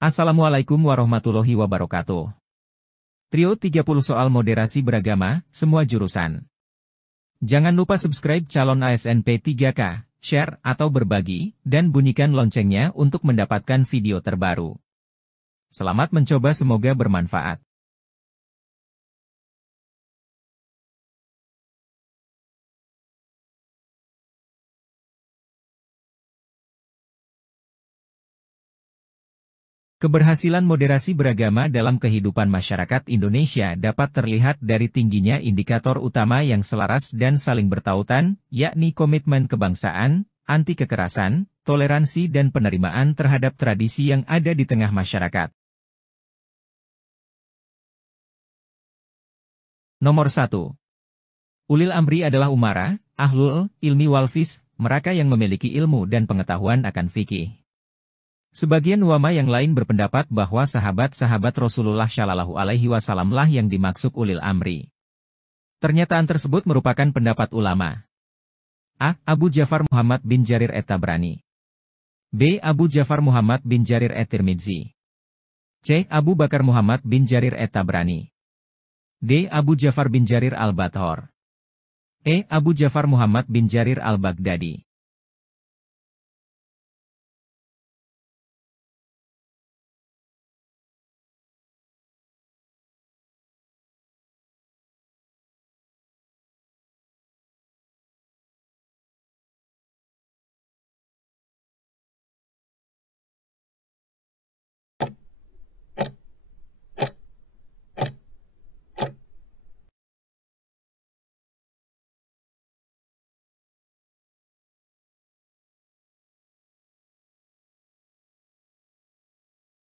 Assalamualaikum warahmatullahi wabarakatuh. Trio 30 soal moderasi beragama, semua jurusan. Jangan lupa subscribe calon ASNP 3K, share atau berbagi, dan bunyikan loncengnya untuk mendapatkan video terbaru. Selamat mencoba, semoga bermanfaat. Keberhasilan moderasi beragama dalam kehidupan masyarakat Indonesia dapat terlihat dari tingginya indikator utama yang selaras dan saling bertautan, yakni komitmen kebangsaan, anti kekerasan, toleransi dan penerimaan terhadap tradisi yang ada di tengah masyarakat. Nomor 1. Ulil amri adalah umara, ahlul ilmi walfis, mereka yang memiliki ilmu dan pengetahuan akan fikih. Sebagian ulama yang lain berpendapat bahwa sahabat-sahabat Rasulullah Shallallahu Alaihi Wasallam lah yang dimaksud ulil amri. Pernyataan tersebut merupakan pendapat ulama. A. Abu Ja'far Muhammad bin Jarir at-Tabrani. B. Abu Ja'far Muhammad bin Jarir at-Tirmidzi. C. Abu Bakar Muhammad bin Jarir at-Tabrani. D. Abu Ja'far bin Jarir al-Bathor. E. Abu Ja'far Muhammad bin Jarir al-Baghdadi.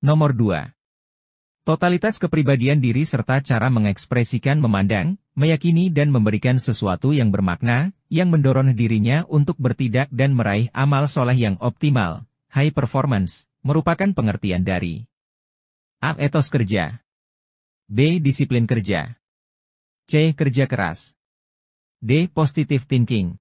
Nomor 2. Totalitas kepribadian diri serta cara mengekspresikan memandang, meyakini dan memberikan sesuatu yang bermakna, yang mendorong dirinya untuk bertindak dan meraih amal soleh yang optimal, high performance, merupakan pengertian dari A. Etos kerja. B. Disiplin kerja. C. Kerja keras. D. Positive thinking.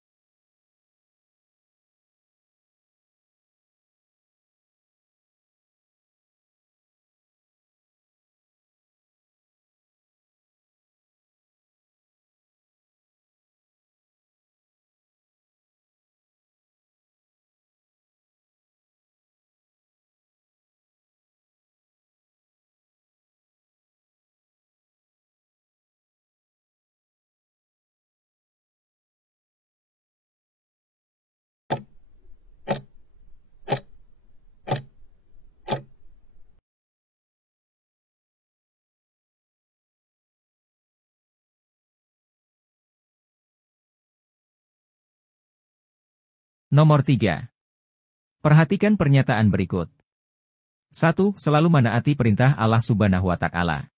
Nomor 3. Perhatikan pernyataan berikut. 1. Selalu menaati perintah Allah Subhanahu wa Ta'ala.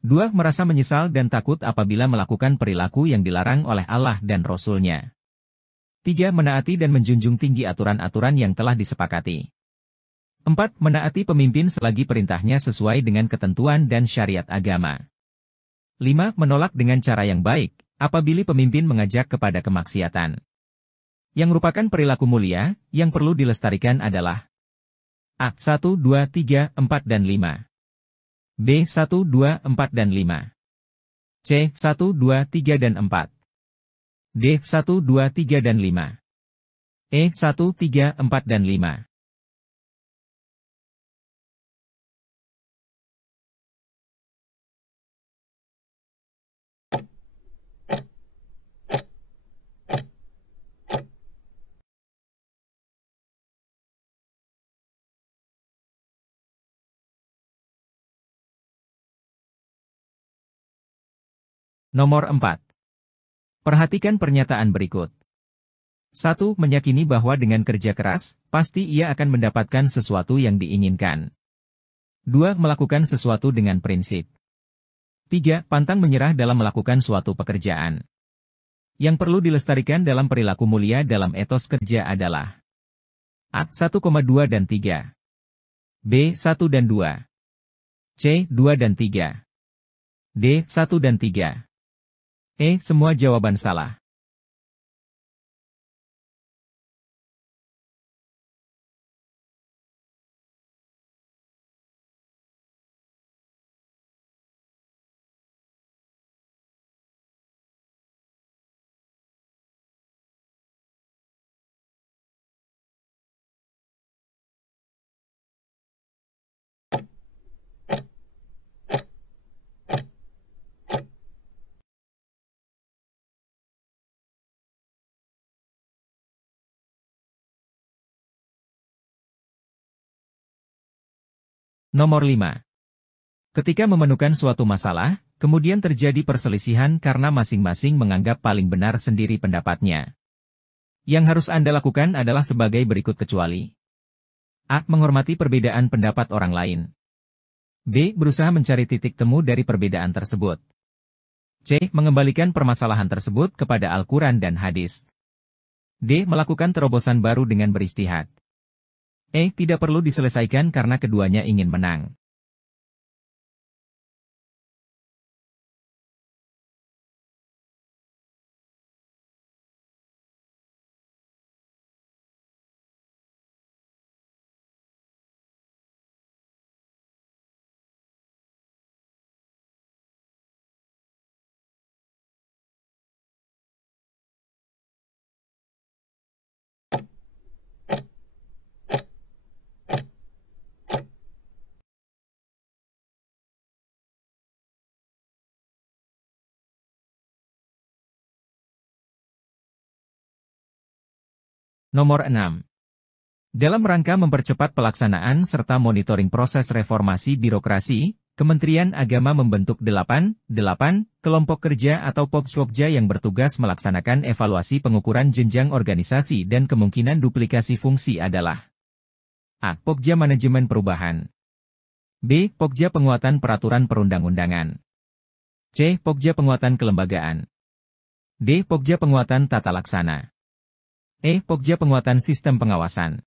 2. Merasa menyesal dan takut apabila melakukan perilaku yang dilarang oleh Allah dan Rasul-Nya. 3. Menaati dan menjunjung tinggi aturan-aturan yang telah disepakati. 4. Menaati pemimpin selagi perintahnya sesuai dengan ketentuan dan syariat agama. 5. Menolak dengan cara yang baik, apabila pemimpin mengajak kepada kemaksiatan. Yang merupakan perilaku mulia, yang perlu dilestarikan adalah A. 1, 2, 3, 4 dan 5. B. 1, 2, 4 dan 5. C. 1, 2, 3 dan 4. D. 1, 2, 3 dan 5. E. 1, 3, 4 dan 5. Nomor 4. Perhatikan pernyataan berikut. 1. Meyakini bahwa dengan kerja keras, pasti ia akan mendapatkan sesuatu yang diinginkan. 2. Melakukan sesuatu dengan prinsip. 3. Pantang menyerah dalam melakukan suatu pekerjaan. Yang perlu dilestarikan dalam perilaku mulia dalam etos kerja adalah A. 1,2 dan 3. B. 1 dan 2. C. 2 dan 3. D. 1 dan 3. E. Semua jawaban salah. Nomor 5. Ketika memenukan suatu masalah, kemudian terjadi perselisihan karena masing-masing menganggap paling benar sendiri pendapatnya. Yang harus Anda lakukan adalah sebagai berikut kecuali A. Menghormati perbedaan pendapat orang lain. B. Berusaha mencari titik temu dari perbedaan tersebut. C. Mengembalikan permasalahan tersebut kepada Al-Quran dan hadis. D. Melakukan terobosan baru dengan beristihad. E. Tidak perlu diselesaikan karena keduanya ingin menang. Nomor 6. Dalam rangka mempercepat pelaksanaan serta monitoring proses reformasi birokrasi, Kementerian Agama membentuk 8 kelompok kerja atau Popswopja yang bertugas melaksanakan evaluasi pengukuran jenjang organisasi dan kemungkinan duplikasi fungsi adalah A. Pokja Manajemen Perubahan. B. Pokja Penguatan Peraturan Perundang-undangan. C. Pokja Penguatan Kelembagaan. D. Pokja Penguatan Tata Laksana. E. Pokja Penguatan Sistem Pengawasan.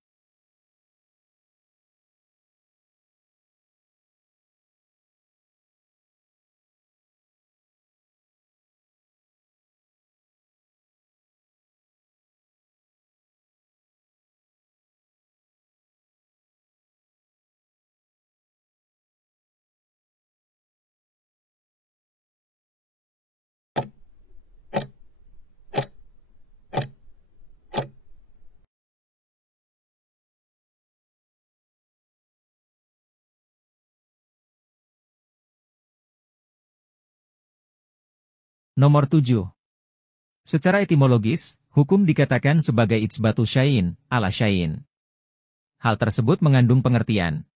Nomor 7. Secara etimologis, hukum dikatakan sebagai itsbatu syai'in, ala syai'in. Hal tersebut mengandung pengertian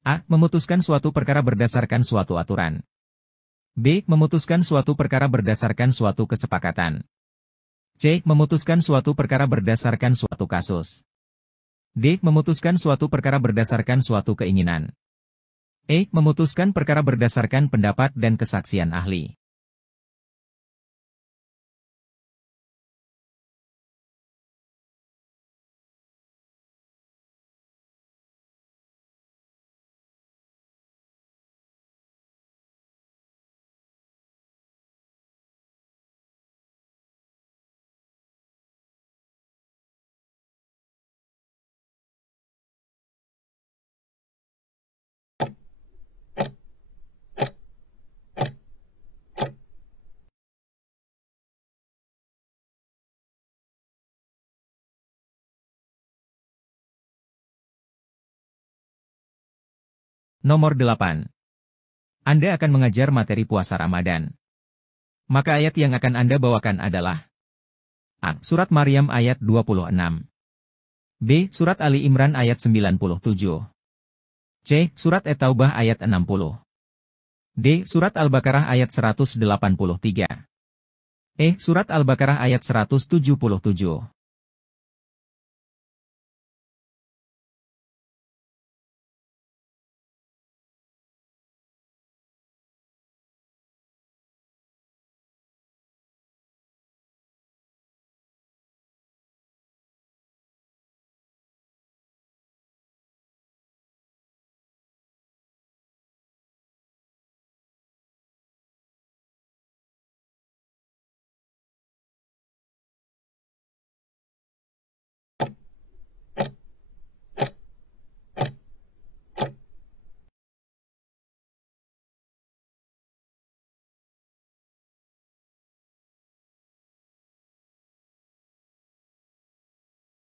A. Memutuskan suatu perkara berdasarkan suatu aturan. B. Memutuskan suatu perkara berdasarkan suatu kesepakatan. C. Memutuskan suatu perkara berdasarkan suatu kasus. D. Memutuskan suatu perkara berdasarkan suatu keinginan. E. Memutuskan perkara berdasarkan pendapat dan kesaksian ahli. Nomor 8. Anda akan mengajar materi puasa Ramadan. Maka ayat yang akan Anda bawakan adalah A. Surat Maryam ayat 26. B. Surat Ali Imran ayat 97. C. Surat At-Taubah ayat 60. D. Surat Al-Baqarah ayat 183. E. Surat Al-Baqarah ayat 177.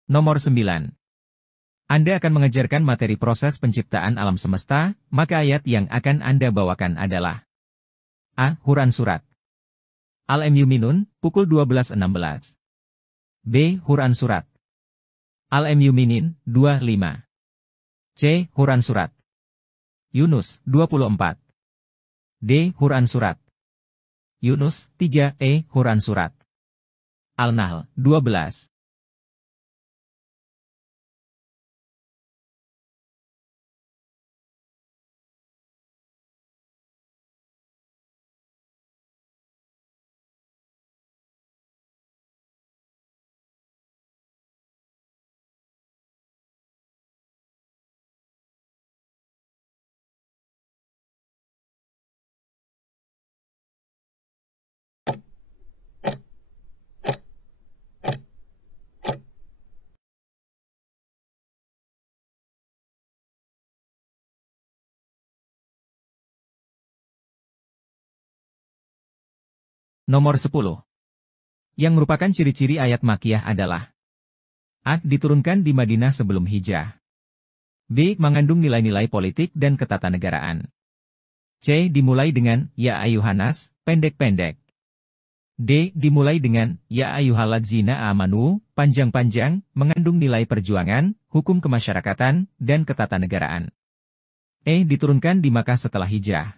Nomor 9. Anda akan mengajarkan materi proses penciptaan alam semesta, maka ayat yang akan Anda bawakan adalah A. Quran Surat Al-Mu'minun, pukul 12.16. B. Quran Surat Al-Mu'minin, 25. C. Quran Surat Yunus 24. D. Quran Surat. Yunus 3. Quran Surat. Al-Nahl 12. Nomor 10. Yang merupakan ciri-ciri ayat Makkiyah adalah A. Diturunkan di Madinah sebelum hijrah. B. Mengandung nilai-nilai politik dan ketatanegaraan. C. Dimulai dengan Ya Ayuhanas, pendek-pendek. D. Dimulai dengan Ya Ayuhaladzina Amanu, panjang-panjang, mengandung nilai perjuangan, hukum kemasyarakatan, dan ketatanegaraan. Diturunkan di Makkah setelah hijrah.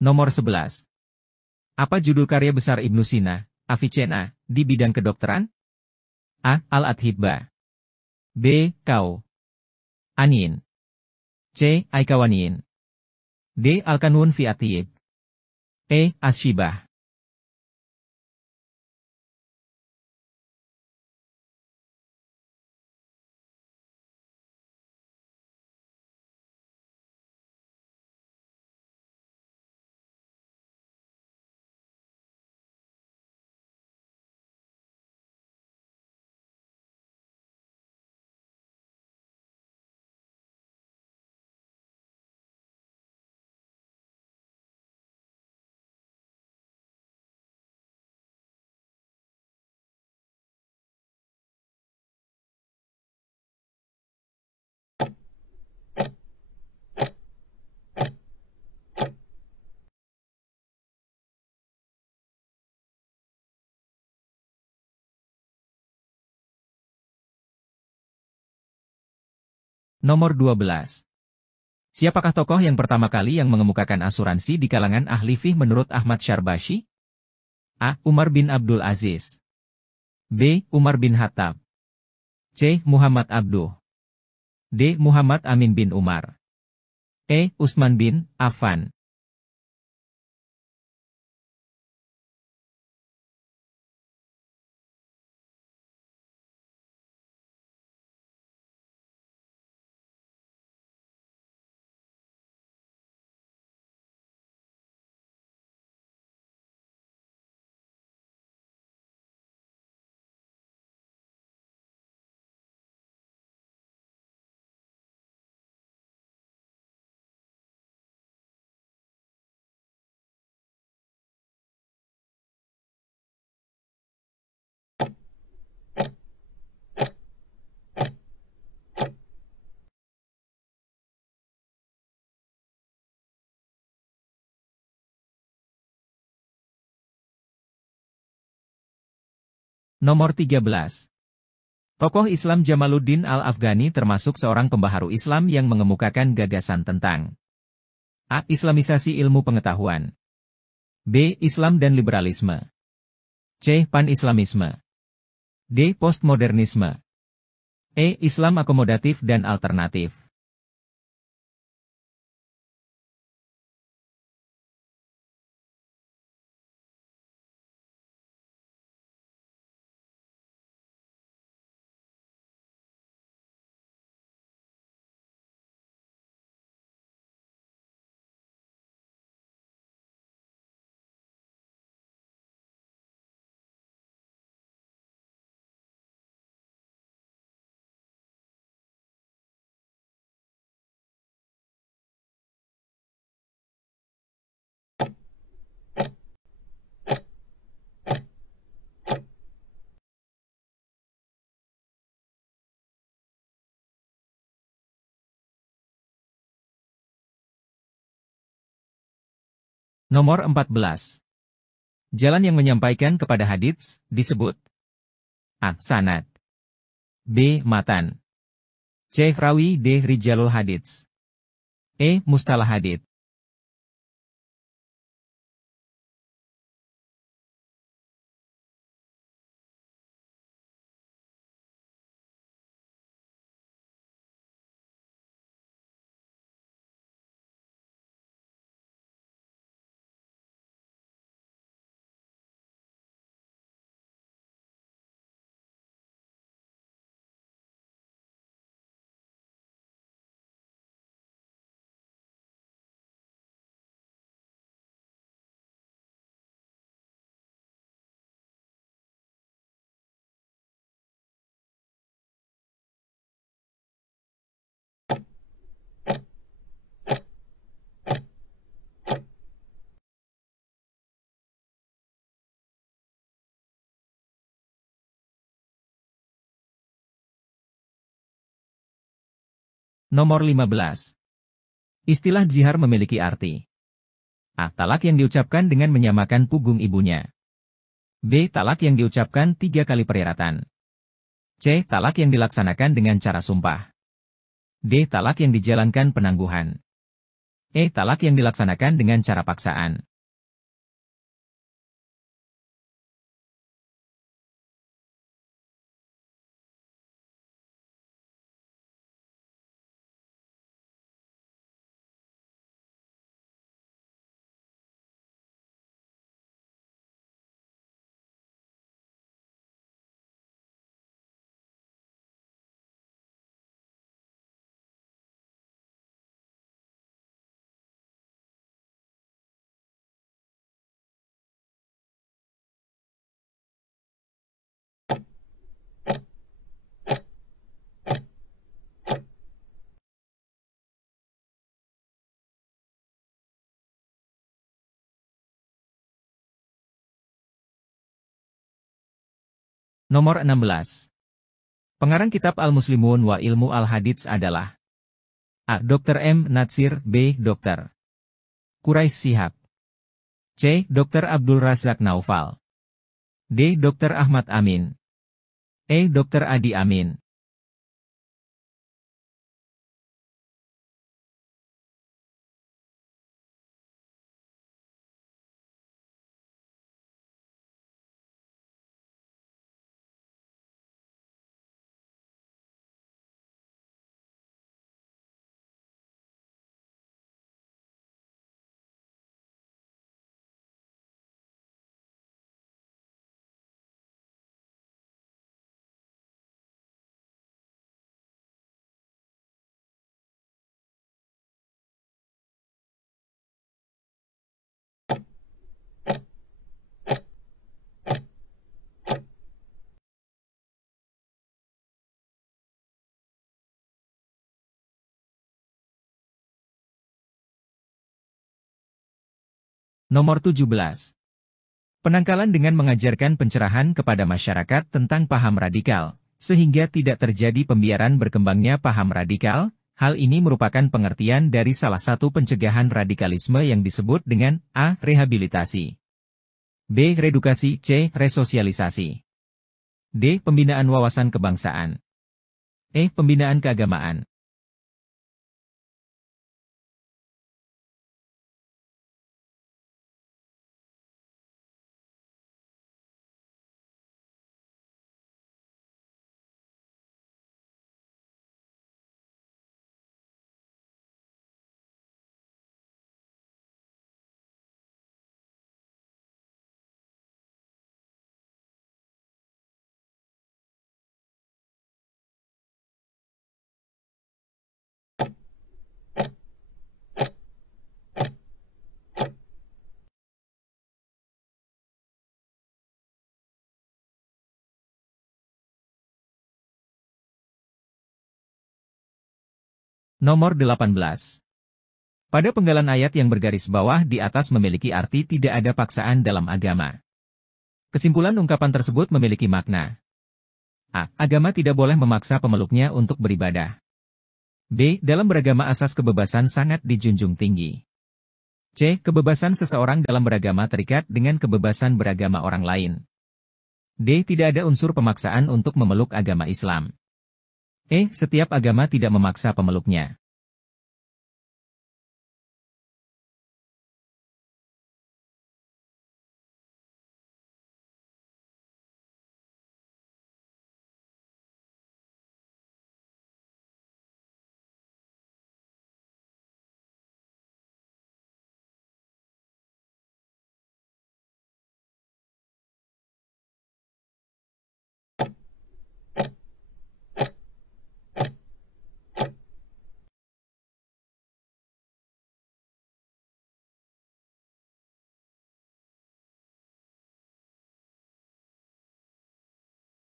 Nomor 11. Apa judul karya besar Ibnu Sina, Avicenna, di bidang kedokteran? A. Al-Adhibba. B. Kau. Anin. C. Aikawanin. D. Al-Kanun fi Atiyib. As-Shibah. Nomor 12. Siapakah tokoh yang pertama kali yang mengemukakan asuransi di kalangan ahli fikih menurut Ahmad Syarbashi? A. Umar bin Abdul Aziz. B. Umar bin Khattab. C. Muhammad Abduh. D. Muhammad Amin bin Umar. Utsman bin Affan. Nomor 13. Tokoh Islam Jamaluddin Al-Afghani termasuk seorang pembaharu Islam yang mengemukakan gagasan tentang A. Islamisasi ilmu pengetahuan. B. Islam dan liberalisme. C. Pan-Islamisme. D. Postmodernisme. Islam akomodatif dan alternatif. Nomor 14. Jalan yang menyampaikan kepada hadits disebut A. Sanad, B. Matan, C. Rawi, D. Rijalul hadits, E. Mustalah hadits. Nomor 15. Istilah jihar memiliki arti A. Talak yang diucapkan dengan menyamakan punggung ibunya, B. Talak yang diucapkan 3 kali periratan, C. Talak yang dilaksanakan dengan cara sumpah, D. Talak yang dijalankan penangguhan, E. Talak yang dilaksanakan dengan cara paksaan. Nomor 16. Pengarang kitab Al-Muslimun wa Ilmu Al-Hadits adalah A. Dr. M. Natsir, B. Dr. Quraish Shihab, C. Dr. Abdul Razak Naufal, D. Dr. Ahmad Amin, E. Dr. Adi Amin. Nomor 17. Penangkalan dengan mengajarkan pencerahan kepada masyarakat tentang paham radikal, sehingga tidak terjadi pembiaran berkembangnya paham radikal. Hal ini merupakan pengertian dari salah satu pencegahan radikalisme yang disebut dengan A. Rehabilitasi, B. Redukasi, C. Resosialisasi, D. Pembinaan wawasan kebangsaan, E. Pembinaan keagamaan. Nomor 18. Pada penggalan ayat yang bergaris bawah di atas memiliki arti tidak ada paksaan dalam agama. Kesimpulan ungkapan tersebut memiliki makna. A. Agama tidak boleh memaksa pemeluknya untuk beribadah. B. Dalam beragama asas kebebasan sangat dijunjung tinggi. C. Kebebasan seseorang dalam beragama terikat dengan kebebasan beragama orang lain. D. Tidak ada unsur pemaksaan untuk memeluk agama Islam. E. Setiap agama tidak memaksa pemeluknya.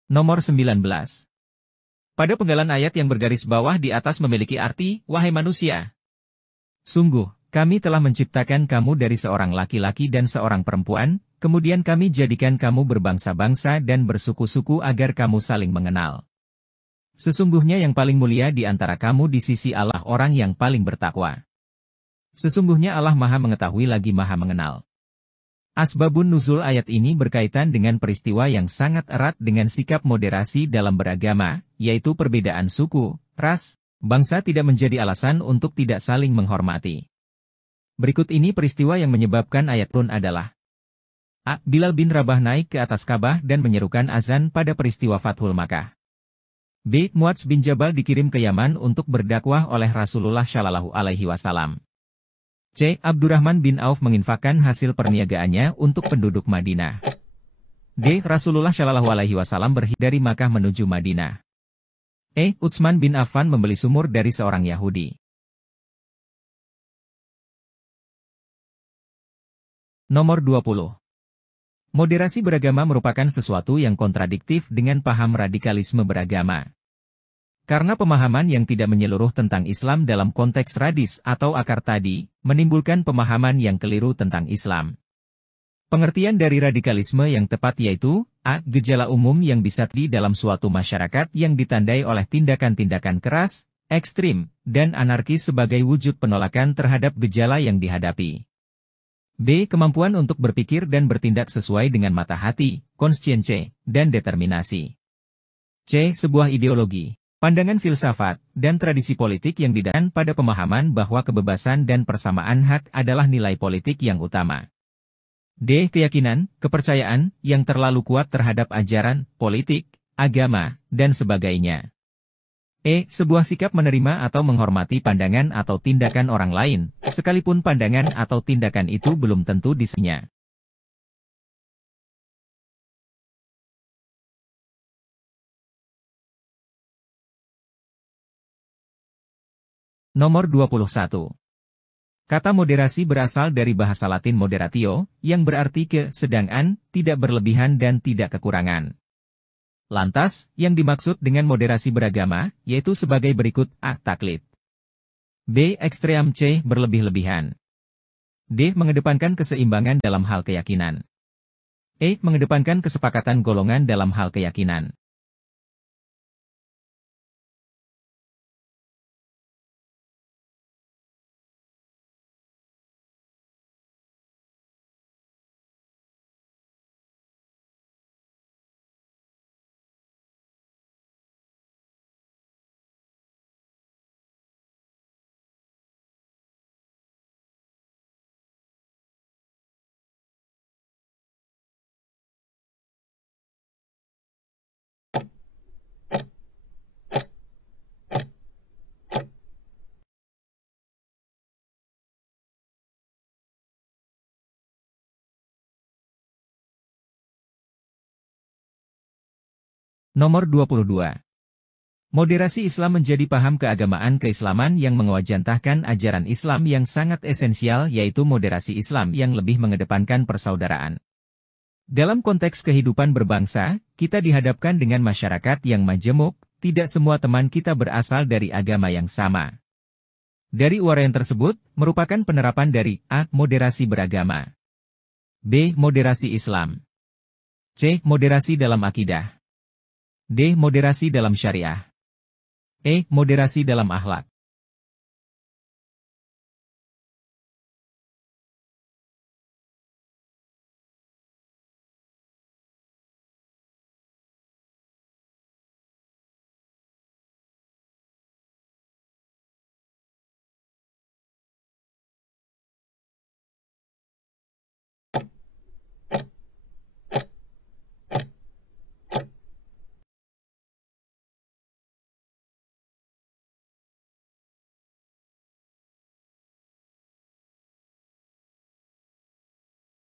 Nomor 19. Pada penggalan ayat yang bergaris bawah di atas memiliki arti, wahai manusia. Sungguh, kami telah menciptakan kamu dari seorang laki-laki dan seorang perempuan, kemudian kami jadikan kamu berbangsa-bangsa dan bersuku-suku agar kamu saling mengenal. Sesungguhnya yang paling mulia di antara kamu di sisi Allah orang yang paling bertakwa. Sesungguhnya Allah Maha Mengetahui lagi Maha Mengenal. Asbabun nuzul ayat ini berkaitan dengan peristiwa yang sangat erat dengan sikap moderasi dalam beragama, yaitu perbedaan suku, ras, bangsa tidak menjadi alasan untuk tidak saling menghormati. Berikut ini peristiwa yang menyebabkan ayat turun adalah A. Bilal bin Rabah naik ke atas Ka'bah dan menyerukan azan pada peristiwa Fathul Makkah. B. Muadz bin Jabal dikirim ke Yaman untuk berdakwah oleh Rasulullah Shallallahu Alaihi Wasallam. C. Abdurrahman bin Auf menginfakkan hasil perniagaannya untuk penduduk Madinah. D. Rasulullah Shallallahu Alaihi Wasallam berhijrah dari Makkah menuju Madinah. E. Utsman bin Affan membeli sumur dari seorang Yahudi. Nomor 20. Moderasi beragama merupakan sesuatu yang kontradiktif dengan paham radikalisme beragama. Karena pemahaman yang tidak menyeluruh tentang Islam dalam konteks radis atau akar tadi, menimbulkan pemahaman yang keliru tentang Islam. Pengertian dari radikalisme yang tepat yaitu, A. Gejala umum yang bisa terjadi dalam suatu masyarakat yang ditandai oleh tindakan-tindakan keras, ekstrim, dan anarkis sebagai wujud penolakan terhadap gejala yang dihadapi. B. Kemampuan untuk berpikir dan bertindak sesuai dengan mata hati, konsistensi, dan determinasi. C. Sebuah ideologi, pandangan filsafat, dan tradisi politik yang didasarkan pada pemahaman bahwa kebebasan dan persamaan hak adalah nilai politik yang utama. D. Keyakinan, kepercayaan, yang terlalu kuat terhadap ajaran, politik, agama, dan sebagainya. E. Sebuah sikap menerima atau menghormati pandangan atau tindakan orang lain, sekalipun pandangan atau tindakan itu belum tentu disinya. Nomor 21. Kata moderasi berasal dari bahasa Latin moderatio, yang berarti kesedangan, tidak berlebihan dan tidak kekurangan. Lantas, yang dimaksud dengan moderasi beragama, yaitu sebagai berikut: A. Taklid. B. Ekstrem. C. Berlebih-lebihan. D. Mengedepankan keseimbangan dalam hal keyakinan. E. Mengedepankan kesepakatan golongan dalam hal keyakinan. Nomor 22. Moderasi Islam menjadi paham keagamaan keislaman yang mengewajantahkan ajaran Islam yang sangat esensial, yaitu moderasi Islam yang lebih mengedepankan persaudaraan. Dalam konteks kehidupan berbangsa, kita dihadapkan dengan masyarakat yang majemuk, tidak semua teman kita berasal dari agama yang sama. Dari uraian tersebut, merupakan penerapan dari A. Moderasi beragama. B. Moderasi Islam. C. Moderasi dalam akidah. D. Moderasi dalam syariah. E. Moderasi dalam akhlak.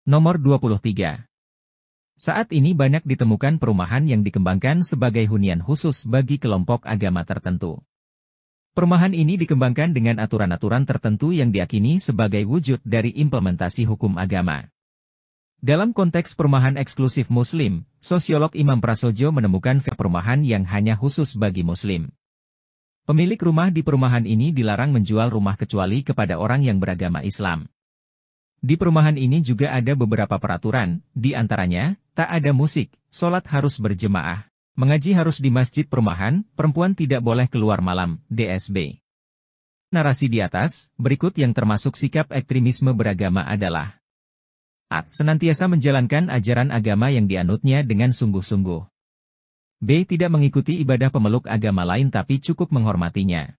Nomor 23. Saat ini banyak ditemukan perumahan yang dikembangkan sebagai hunian khusus bagi kelompok agama tertentu. Perumahan ini dikembangkan dengan aturan-aturan tertentu yang diyakini sebagai wujud dari implementasi hukum agama. Dalam konteks perumahan eksklusif Muslim, sosiolog Imam Prasojo menemukan perumahan yang hanya khusus bagi Muslim. Pemilik rumah di perumahan ini dilarang menjual rumah kecuali kepada orang yang beragama Islam. Di perumahan ini juga ada beberapa peraturan, di antaranya, tak ada musik, sholat harus berjemaah, mengaji harus di masjid perumahan, perempuan tidak boleh keluar malam, DSB. Narasi di atas, berikut yang termasuk sikap ekstremisme beragama adalah A. Senantiasa menjalankan ajaran agama yang dianutnya dengan sungguh-sungguh. B. Tidak mengikuti ibadah pemeluk agama lain tapi cukup menghormatinya.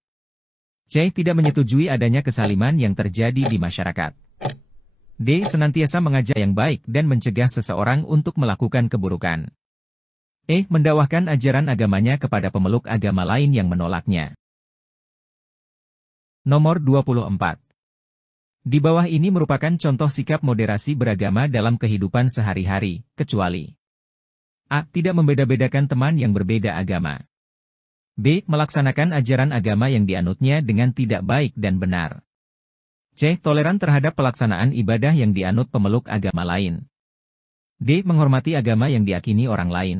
C. Tidak menyetujui adanya kesaliman yang terjadi di masyarakat. D. Senantiasa mengajak yang baik dan mencegah seseorang untuk melakukan keburukan. E. Mendakwahkan ajaran agamanya kepada pemeluk agama lain yang menolaknya. Nomor 24. Di bawah ini merupakan contoh sikap moderasi beragama dalam kehidupan sehari-hari, kecuali A. Tidak membeda-bedakan teman yang berbeda agama. B. Melaksanakan ajaran agama yang dianutnya dengan tidak baik dan benar. C. Toleran terhadap pelaksanaan ibadah yang dianut pemeluk agama lain. D. Menghormati agama yang diyakini orang lain.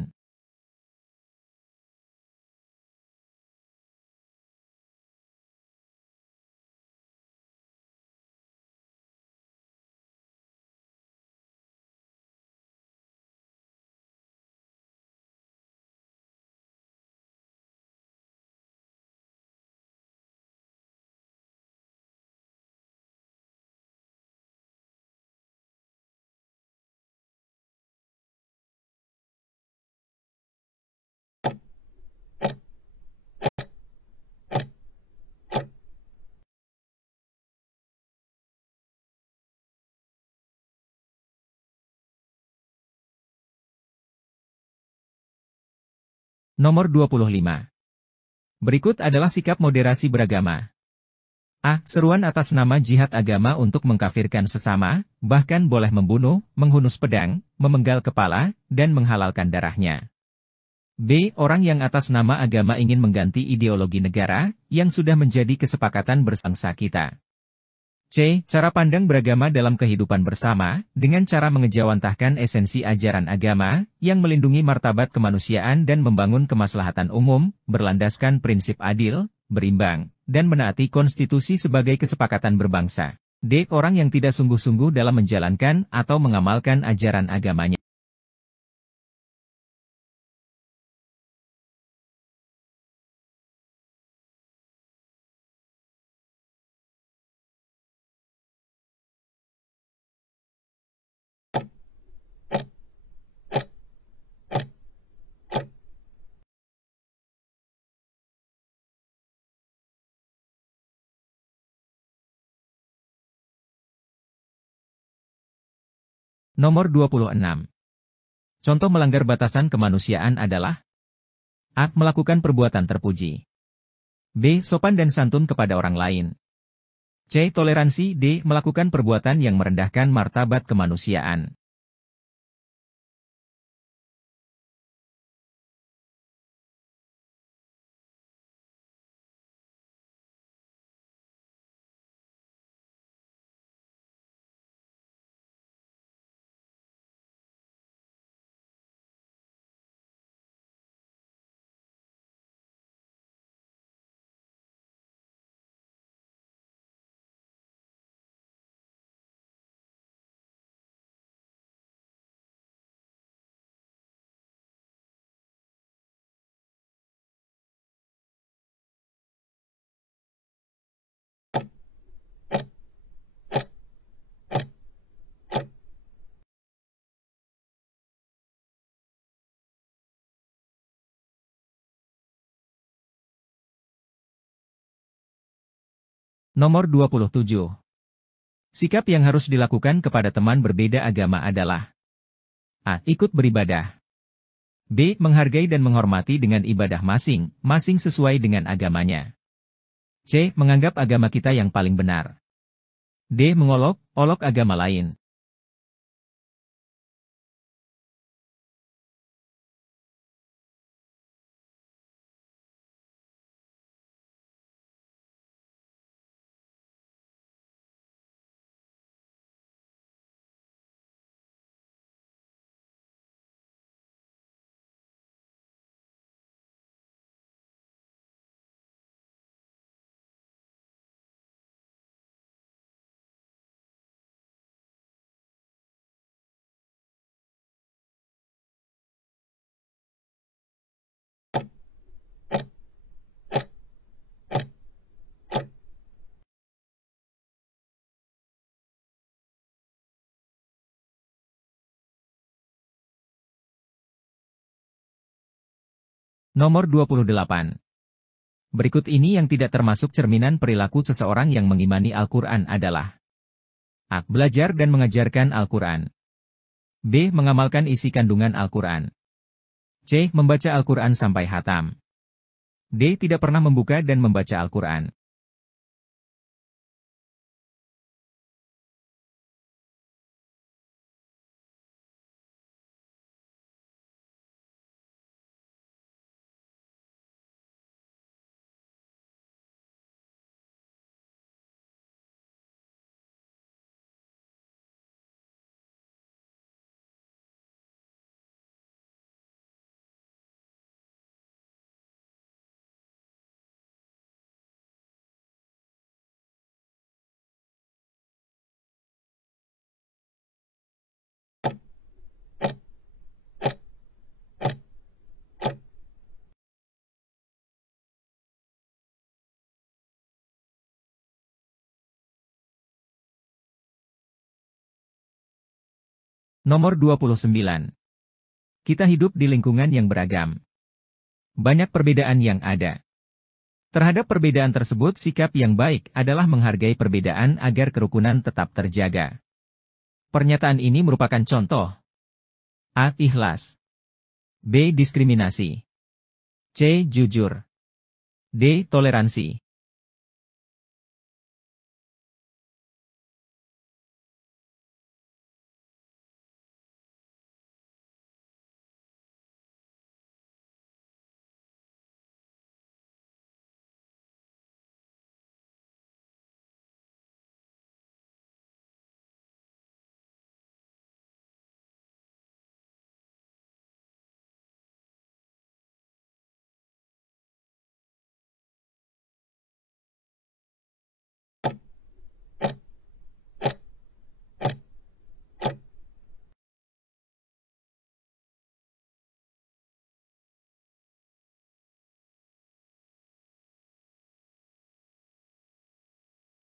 Nomor 25. Berikut adalah sikap moderasi beragama. A. Seruan atas nama jihad agama untuk mengkafirkan sesama, bahkan boleh membunuh, menghunus pedang, memenggal kepala, dan menghalalkan darahnya. B. Orang yang atas nama agama ingin mengganti ideologi negara, yang sudah menjadi kesepakatan berbangsa kita. C. Cara pandang beragama dalam kehidupan bersama, dengan cara mengejawantahkan esensi ajaran agama, yang melindungi martabat kemanusiaan dan membangun kemaslahatan umum, berlandaskan prinsip adil, berimbang, dan menaati konstitusi sebagai kesepakatan berbangsa. D. Orang yang tidak sungguh-sungguh dalam menjalankan atau mengamalkan ajaran agamanya. Nomor 26. Contoh melanggar batasan kemanusiaan adalah A. Melakukan perbuatan terpuji. B. Sopan dan santun kepada orang lain. C. Toleransi. D. Melakukan perbuatan yang merendahkan martabat kemanusiaan. Nomor 27. Sikap yang harus dilakukan kepada teman berbeda agama adalah A. Ikut beribadah. B. Menghargai dan menghormati dengan ibadah masing-masing sesuai dengan agamanya. C. Menganggap agama kita yang paling benar. D. Mengolok-olok agama lain. Nomor 28. Berikut ini yang tidak termasuk cerminan perilaku seseorang yang mengimani Al-Quran adalah: A. Belajar dan mengajarkan Al-Quran. B. Mengamalkan isi kandungan Al-Quran. C. Membaca Al-Quran sampai hatam. D. Tidak pernah membuka dan membaca Al-Quran. Nomor 29. Kita hidup di lingkungan yang beragam. Banyak perbedaan yang ada. Terhadap perbedaan tersebut, sikap yang baik adalah menghargai perbedaan agar kerukunan tetap terjaga. Pernyataan ini merupakan contoh: A. Ikhlas. B. Diskriminasi. C. Jujur. D. Toleransi.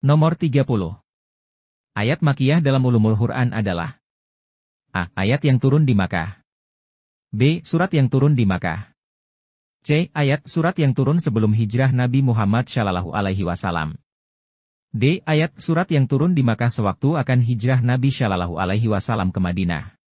Nomor 30. Ayat Makkiyah dalam Ulumul Quran adalah: A. Ayat yang turun di Makkah. B. Surat yang turun di Makkah. C. Ayat surat yang turun sebelum hijrah Nabi Muhammad Shallallahu Alaihi Wasallam. D. Ayat surat yang turun di Makkah sewaktu akan hijrah Nabi Shallallahu Alaihi Wasallam ke Madinah.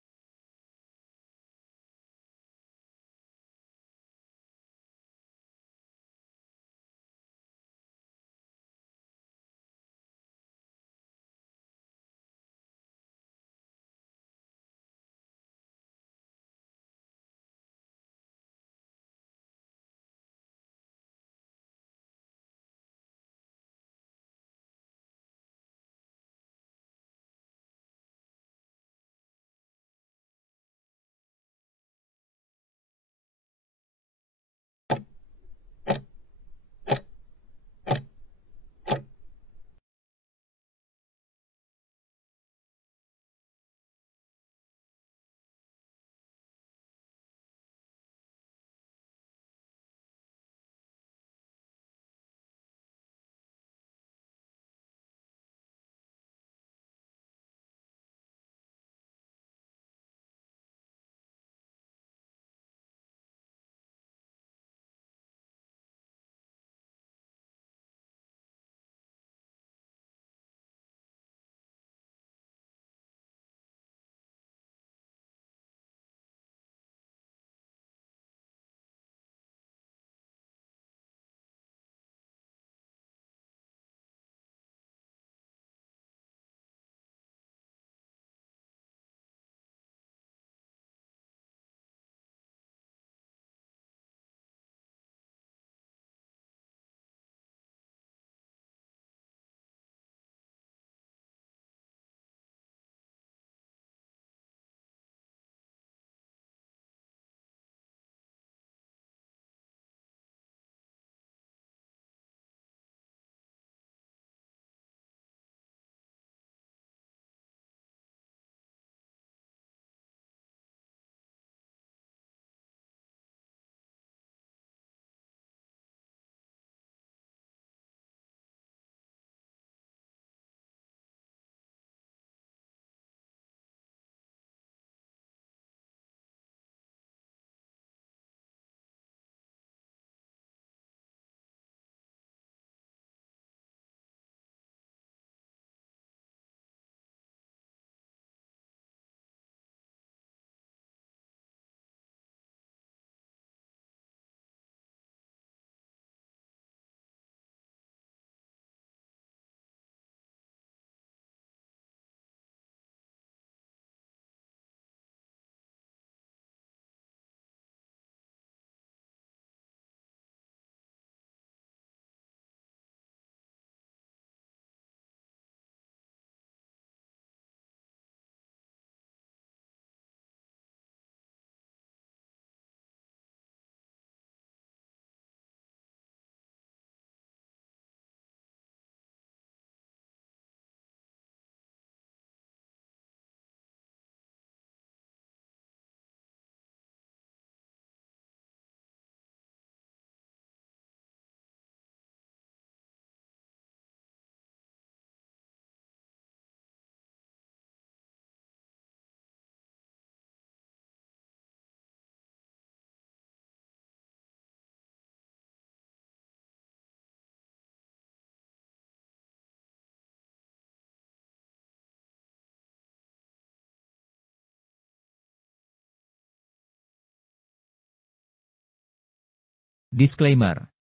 Disclaimer.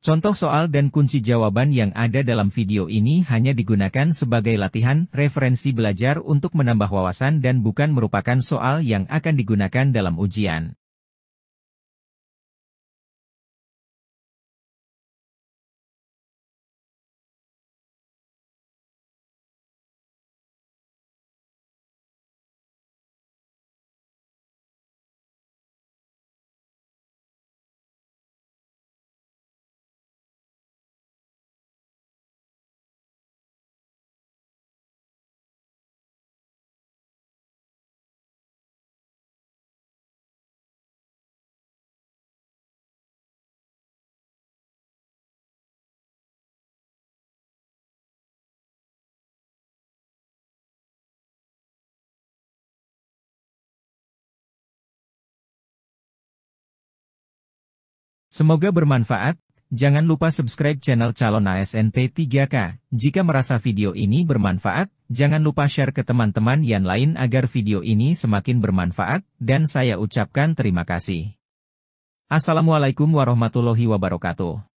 Contoh soal dan kunci jawaban yang ada dalam video ini hanya digunakan sebagai latihan, referensi belajar untuk menambah wawasan dan bukan merupakan soal yang akan digunakan dalam ujian. Semoga bermanfaat. Jangan lupa subscribe channel calon ASN P3K. Jika merasa video ini bermanfaat, jangan lupa share ke teman-teman yang lain agar video ini semakin bermanfaat, dan saya ucapkan terima kasih. Assalamualaikum warahmatullahi wabarakatuh.